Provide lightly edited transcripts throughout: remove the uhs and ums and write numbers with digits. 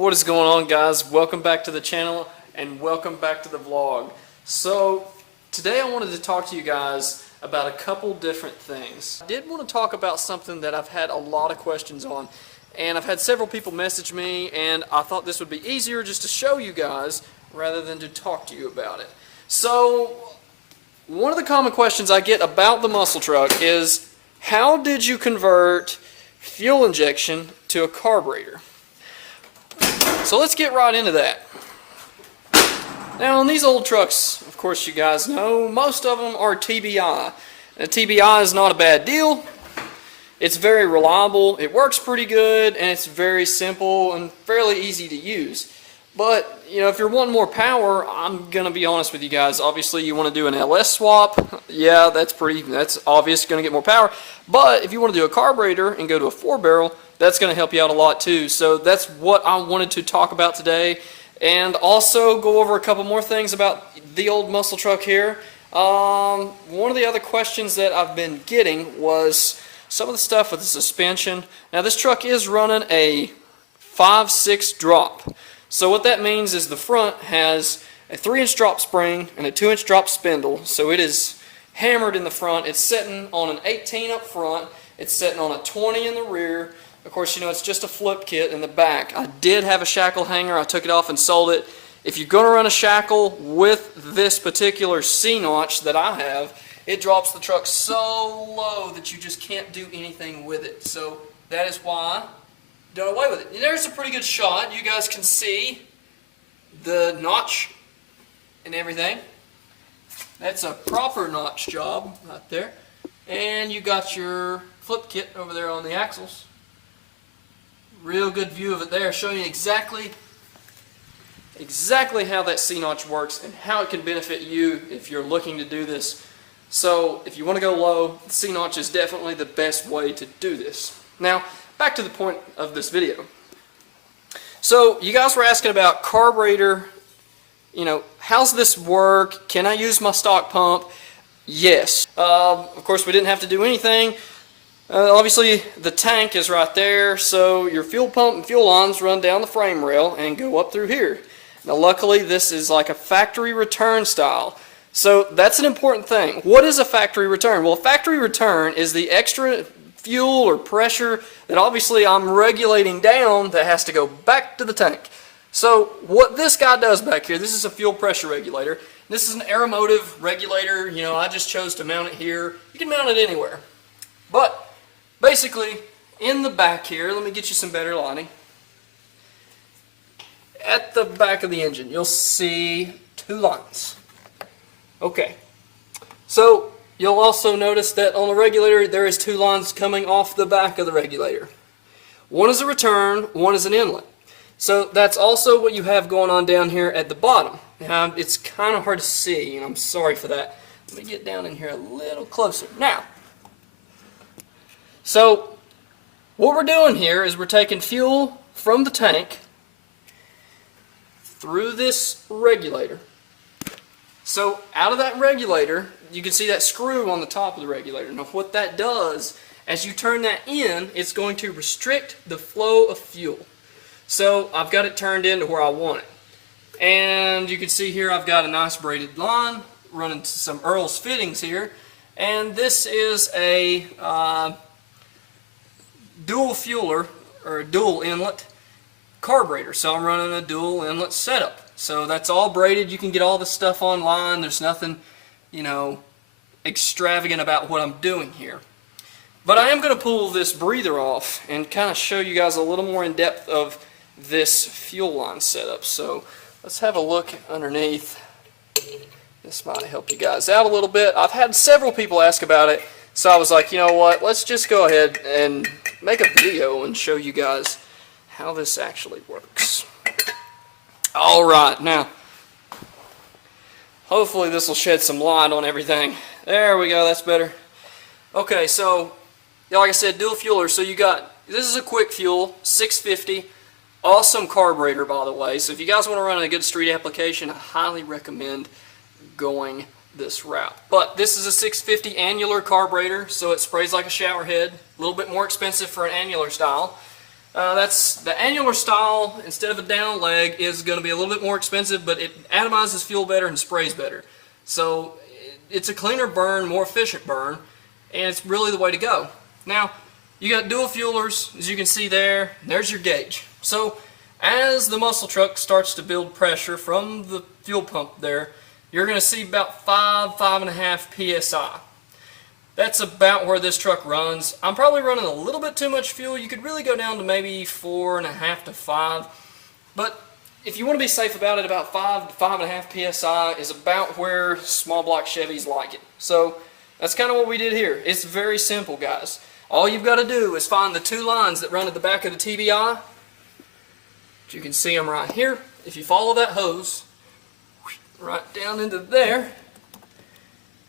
What is going on, guys? Welcome back to the channel and welcome back to the vlog. So today I wanted to talk to you guys about a couple different things. I did want to talk about something that I've had a lot of questions on, and I've had several people message me, and I thought this would be easier just to show you guys rather than to talk to you about it. So one of the common questions I get about the muscle truck is, how did you convert fuel injection to a carburetor? So let's get right into that. Now, on these old trucks, of course you guys know, most of them are TBI. And TBI is not a bad deal. It's very reliable, it works pretty good, and it's very simple and fairly easy to use. But, you know, if you're wanting more power, I'm going to be honest with you guys. Obviously, you want to do an LS swap. Yeah, that's obvious, going to get more power. But if you want to do a carburetor and go to a 4-barrel, that's going to help you out a lot too. So that's what I wanted to talk about today. And also go over a couple more things about the old muscle truck here. One of the other questions that I've been getting was some of the stuff with the suspension. Now, this truck is running a 5/6 drop. So what that means is the front has a 3-inch drop spring and a 2-inch drop spindle. So it is hammered in the front. It's sitting on an 18 up front. It's sitting on a 20 in the rear. Of course, you know, it's just a flip kit in the back. I did have a shackle hanger. I took it off and sold it. If you're going to run a shackle with this particular C-notch that I have, it drops the truck so low that you just can't do anything with it. So that is why I done away with it. And there's a pretty good shot. You guys can see the notch and everything. That's a proper notch job right there. And you got your flip kit over there on the axles. Real good view of it there, showing you exactly how that C-notch works and how it can benefit you if you're looking to do this. So if you want to go low, the C-notch is definitely the best way to do this. Now, back to the point of this video. So you guys were asking about carburetor, you know, how's this work? Can I use my stock pump? Yes. Of course, we didn't have to do anything. Obviously, the tank is right there, so your fuel pump and fuel lines run down the frame rail and go up through here. Now, luckily, this is like a factory return style. So that's an important thing. What is a factory return? Well, a factory return is the extra fuel or pressure that obviously I'm regulating down that has to go back to the tank. So what this guy does back here, this is a fuel pressure regulator. This is an aeromotive regulator. You know, I just chose to mount it here. You can mount it anywhere. But basically, in the back here, let me get you some better lighting. At the back of the engine, you'll see 2 lines. Okay, so you'll also notice that on the regulator, there is 2 lines coming off the back of the regulator. One is a return, one is an inlet. So that's also what you have going on down here at the bottom. Now, it's kind of hard to see, and I'm sorry for that. Let me get down in here a little closer. Now, so what we're doing here is we're taking fuel from the tank through this regulator. So out of that regulator, you can see that screw on the top of the regulator. Now what that does, as you turn that in, it's going to restrict the flow of fuel. So I've got it turned into where I want it. And you can see here I've got a nice braided line running to some Earl's fittings here. And this is a dual fueler, or a dual inlet carburetor. So I'm running a dual inlet setup. So that's all braided. You can get all this stuff online. There's nothing, you know, extravagant about what I'm doing here. But I am going to pull this breather off and kind of show you guys a little more in depth of this fuel line setup. So let's have a look underneath. This might help you guys out a little bit. I've had several people ask about it, so I was like, you know what, let's just go ahead and make a video and show you guys how this actually works. Alright, now, hopefully this will shed some light on everything. There we go, that's better. Okay, so, yeah, like I said, dual fueler. So you got, this is a quick fuel, 650. Awesome carburetor, by the way. So if you guys want to run a good street application, I highly recommend going this route. But this is a 650 annular carburetor, so it sprays like a shower head. A little bit more expensive for an annular style. That's the annular style instead of a down leg is going to be a little bit more expensive, but it atomizes fuel better and sprays better. So it's a cleaner burn, more efficient burn, and it's really the way to go. Now, you got dual fuelers, as you can see there. There's your gauge. So as the muscle truck starts to build pressure from the fuel pump there, you're going to see about 5.5 psi. That's about where this truck runs. I'm probably running a little bit too much fuel. You could really go down to maybe 4.5 to 5. But if you want to be safe about it, about 5 to 5.5 psi is about where small block Chevys like it. So that's kind of what we did here. It's very simple, guys. All you've got to do is find the two lines that run at the back of the TBI. You can see them right here. If you follow that hose right down into there,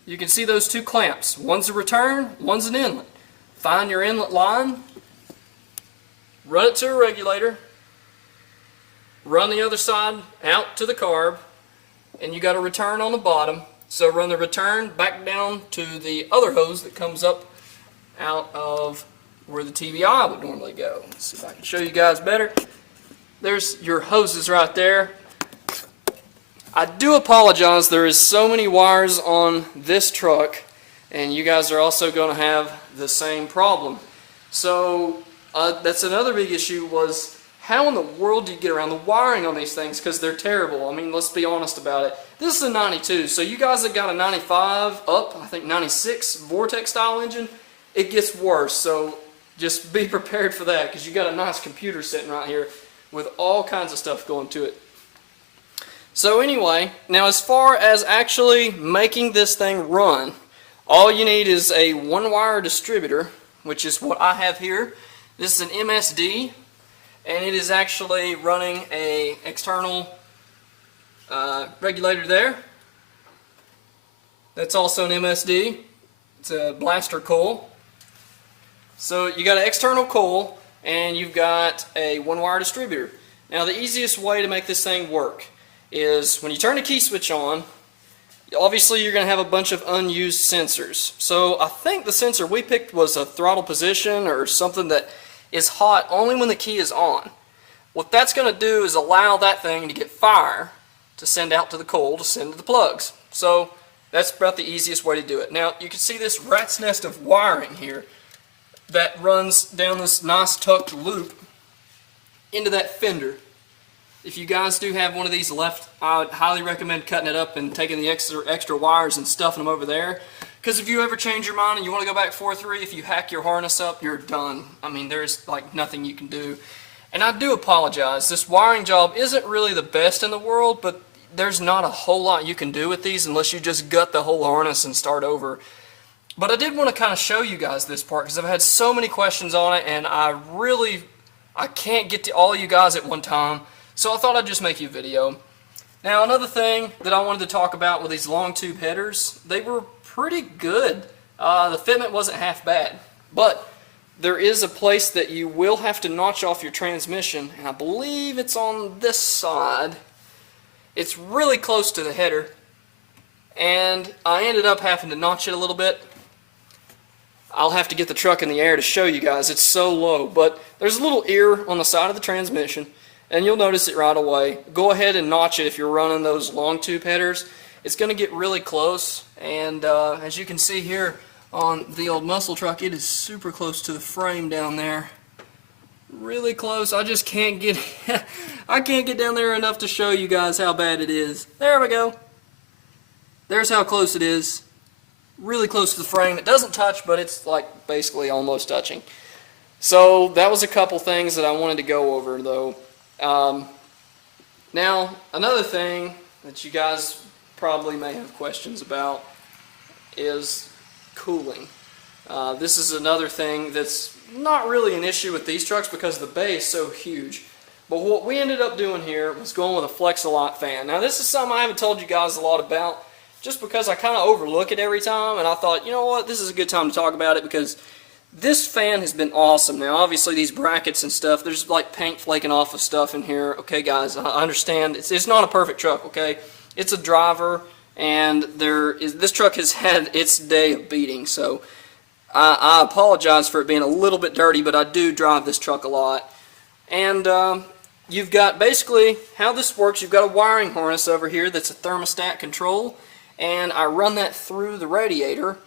you can see those two clamps. One's a return, one's an inlet. Find your inlet line, run it to a regulator, run the other side out to the carb, and you got a return on the bottom. So run the return back down to the other hose that comes up out of where the TBI would normally go. Let's see if I can show you guys better. There's your hoses right there. I do apologize, there is so many wires on this truck, and you guys are also going to have the same problem. So that's another big issue, was how in the world do you get around the wiring on these things, because they're terrible. I mean, let's be honest about it. This is a 92, so you guys that got a 95 up, I think 96 Vortex style engine, it gets worse. So just be prepared for that, because you got a nice computer sitting right here with all kinds of stuff going to it. So anyway, now as far as actually making this thing run, all you need is a one-wire distributor, which is what I have here. This is an MSD, and it is actually running a external regulator there. That's also an MSD. It's a blaster coil. So you got an external coil, and you've got a one-wire distributor. Now the easiest way to make this thing work is when you turn the key switch on, obviously you're going to have a bunch of unused sensors. So I think the sensor we picked was a throttle position or something that is hot only when the key is on. What that's going to do is allow that thing to get fire to send out to the coil to send to the plugs. So that's about the easiest way to do it. Now you can see this rat's nest of wiring here that runs down this nice tucked loop into that fender. If you guys do have one of these left, I would highly recommend cutting it up and taking the extra wires and stuffing them over there. Because if you ever change your mind and you want to go back 4.3, if you hack your harness up, you're done. I mean, there's like nothing you can do. And I do apologize. This wiring job isn't really the best in the world, but there's not a whole lot you can do with these unless you just gut the whole harness and start over. But I did want to kind of show you guys this part because I've had so many questions on it, and I can't get to all of you guys at one time. So I thought I'd just make you a video. Now another thing that I wanted to talk about with these long tube headers, they were pretty good. The fitment wasn't half bad, but there is a place that you will have to notch off your transmission, and I believe it's on this side. It's really close to the header, and I ended up having to notch it a little bit. I'll have to get the truck in the air to show you guys. It's so low, but there's a little ear on the side of the transmission, and you'll notice it right away. Go ahead and notch it if you're running those long tube headers. It's going to get really close, and as you can see here on the old muscle truck, it is super close to the frame down there. Really close. I just can't get I can't get down there enough to show you guys how bad it is. There we go. There's how close it is. Really close to the frame. It doesn't touch, but it's like basically almost touching. So that was a couple things that I wanted to go over though. Now another thing that you guys probably may have questions about is cooling. This is another thing that's not really an issue with these trucks because the bay is so huge. But what we ended up doing here was going with a Flex-A-Lot fan. Now this is something I haven't told you guys a lot about just because I kind of overlook it every time, and I thought, you know what, this is a good time to talk about it because this fan has been awesome. Now obviously these brackets and stuff, there's like paint flaking off of stuff in here. Okay guys, I understand it's not a perfect truck, okay? It's a driver, and this truck has had its day of beating, so I apologize for it being a little bit dirty, but I do drive this truck a lot. And you've got basically how this works. You've got a wiring harness over here that's a thermostat control, and I run that through the radiator,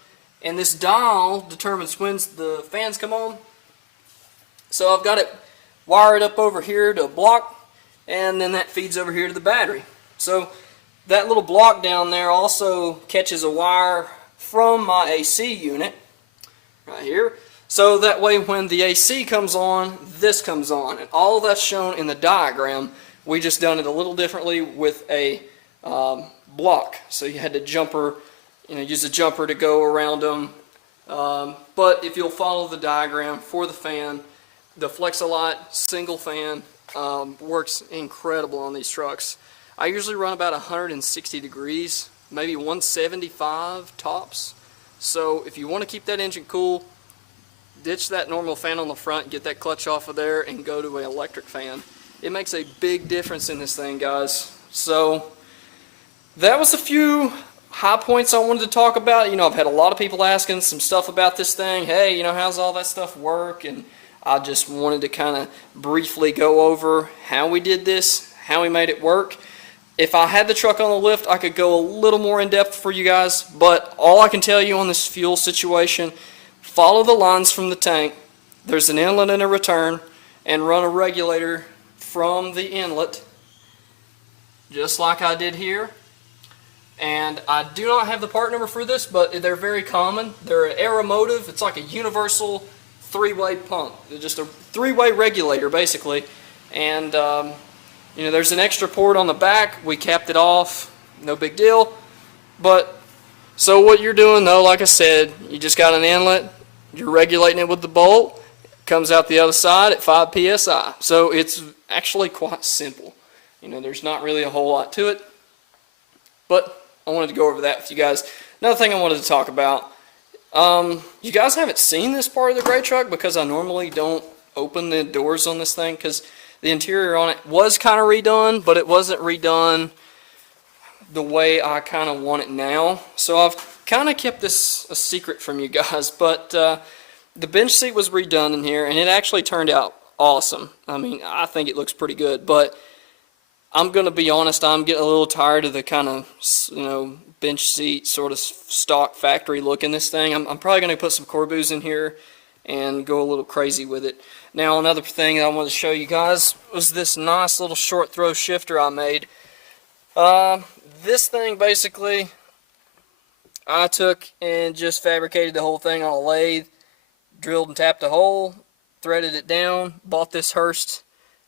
and this dial determines when the fans come on. So I've got it wired up over here to a block, and then that feeds over here to the battery. So that little block down there also catches a wire from my AC unit right here. So that way when the AC comes on, this comes on. And all that's shown in the diagram. We just done it a little differently with a block. So you had to use a jumper to go around them. But if you'll follow the diagram for the fan, the Flex-A-Lot single fan works incredible on these trucks. I usually run about 160 degrees, maybe 175 tops. So if you want to keep that engine cool, ditch that normal fan on the front, get that clutch off of there, and go to an electric fan. It makes a big difference in this thing, guys. So that was a few high points I wanted to talk about. I've had a lot of people asking some stuff about this thing. Hey, how's all that stuff work? And I just wanted to kind of briefly go over how we did this, how we made it work. If I had the truck on the lift, I could go a little more in depth for you guys, but all I can tell you on this fuel situation, follow the lines from the tank. There's an inlet and a return, and run a regulator from the inlet, just like I did here. And I do not have the part number for this, but they're very common. They're an Aeromotive. It's like a universal three-way pump. They're just a three-way regulator, basically. And there's an extra port on the back. We capped it off. No big deal. But so what you're doing, though, like I said, you just got an inlet. You're regulating it with the bolt. It comes out the other side at 5 psi. So it's actually quite simple. There's not really a whole lot to it. But I wanted to go over that with you guys. Another thing I wanted to talk about. You guys haven't seen this part of the gray truck because I normally don't open the doors on this thing because the interior on it was kind of redone, but it wasn't redone the way I kind of want it now. So I've kind of kept this a secret from you guys, but the bench seat was redone in here, and it actually turned out awesome. I mean, I think it looks pretty good, but I'm going to be honest, I'm getting a little tired of the kind of, bench seat sort of stock factory look in this thing. I'm probably going to put some corbus in here and go a little crazy with it. Now, another thing I wanted to show you guys was this nice little short throw shifter I made. This thing basically, I took and just fabricated the whole thing on a lathe, drilled and tapped a hole, threaded it down, bought this Hurst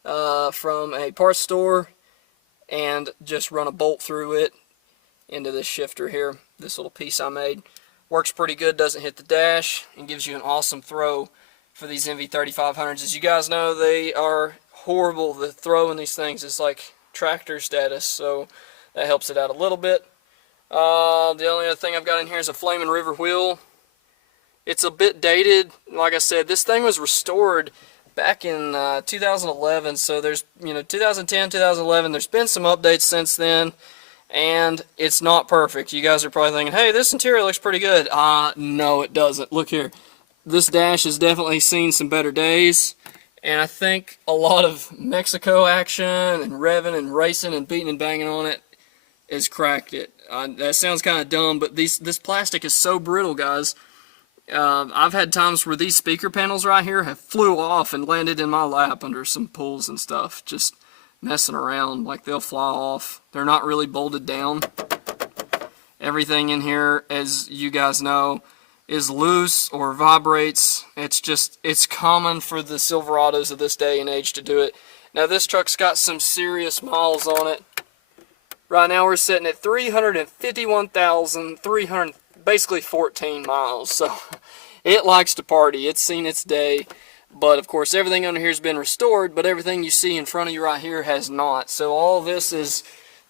from a parts store, and just run a bolt through it into this shifter here. This little piece I made works pretty good, doesn't hit the dash, and gives you an awesome throw for these MV3500s. As you guys know, they are horrible. The throw in these things is like tractor status, so that helps it out a little bit. The only other thing I've got in here is a Flamin' River wheel. It's a bit dated. Like I said, this thing was restored back in 2011, so there's 2010, 2011. There's been some updates since then, and it's not perfect. You guys are probably thinking, hey, this interior looks pretty good. No, it doesn't. Look here. This dash has definitely seen some better days, and I think a lot of Mexico action and revving and racing and beating and banging on it has cracked it. That sounds kind of dumb, but this plastic is so brittle, guys. I've had times where these speaker panels right here have flew off and landed in my lap under some pulls and stuff, just messing around. Like, they'll fly off. They're not really bolted down. Everything in here, as you guys know, is loose or vibrates. It's common for the Silverados of this day and age to do it. Now, this truck's got some serious miles on it. Right now we're sitting at 351,300, basically 14 miles. So it likes to party. It's seen its day. But of course, everything under here has been restored, but everything you see in front of you right here has not. So all this is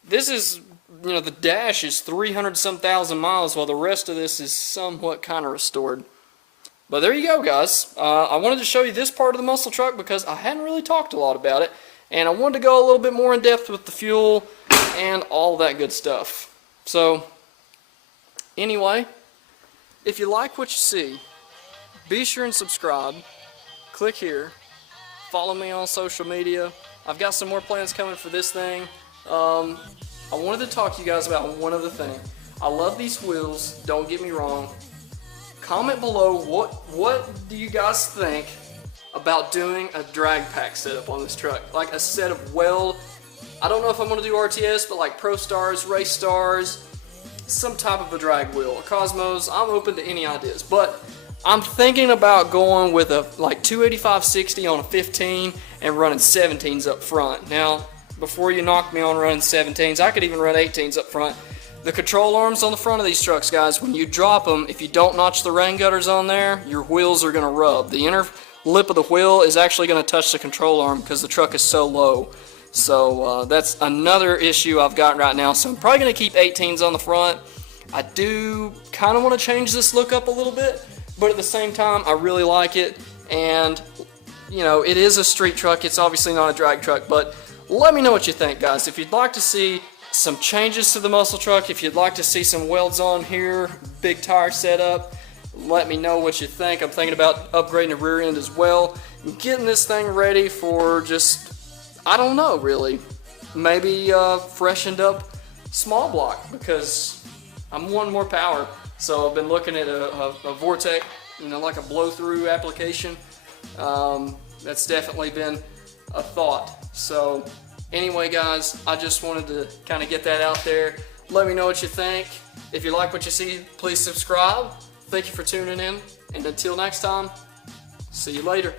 the dash is 300-some thousand miles, while the rest of this is somewhat kind of restored. But there you go, guys. I wanted to show you this part of the muscle truck because I hadn't really talked a lot about it, and I wanted to go a little bit more in depth with the fuel and all that good stuff. So anyway, if you like what you see, be sure and subscribe. Click here. follow me on social media. I've got some more plans coming for this thing. I wanted to talk to you guys about one other thing. I love these wheels, don't get me wrong. Comment below what do you guys think about doing a drag pack setup on this truck, like a set of weld. I don't know if I'm going to do RTS, but like Pro Stars, Race Stars, some type of a drag wheel, a Cosmos. I'm open to any ideas, but I'm thinking about going with a like 285/60 on a 15 and running 17s up front. Now, before you knock me on running 17s, I could even run 18s up front. The control arms on the front of these trucks, guys, when you drop them, if you don't notch the rain gutters on there, your wheels are going to rub. The inner lip of the wheel is actually going to touch the control arm because the truck is so low. So that's another issue I've got right now. So I'm probably going to keep 18s on the front. I do kind of want to change this look up a little bit, but at the same time, I really like it. And, you know, it is a street truck. It's obviously not a drag truck, but let me know what you think, guys. If you'd like to see some changes to the muscle truck, if you'd like to see some welds on here, big tire setup, let me know what you think. I'm thinking about upgrading the rear end as well, getting this thing ready for just, I don't know really, maybe freshened up small block, because I'm wanting more power. So I've been looking at a Vortec, you know, like a blow through application. That's definitely been a thought. So anyway, guys, I just wanted to kind of get that out there. Let me know what you think. If you like what you see, please subscribe. Thank you for tuning in, and until next time, see you later.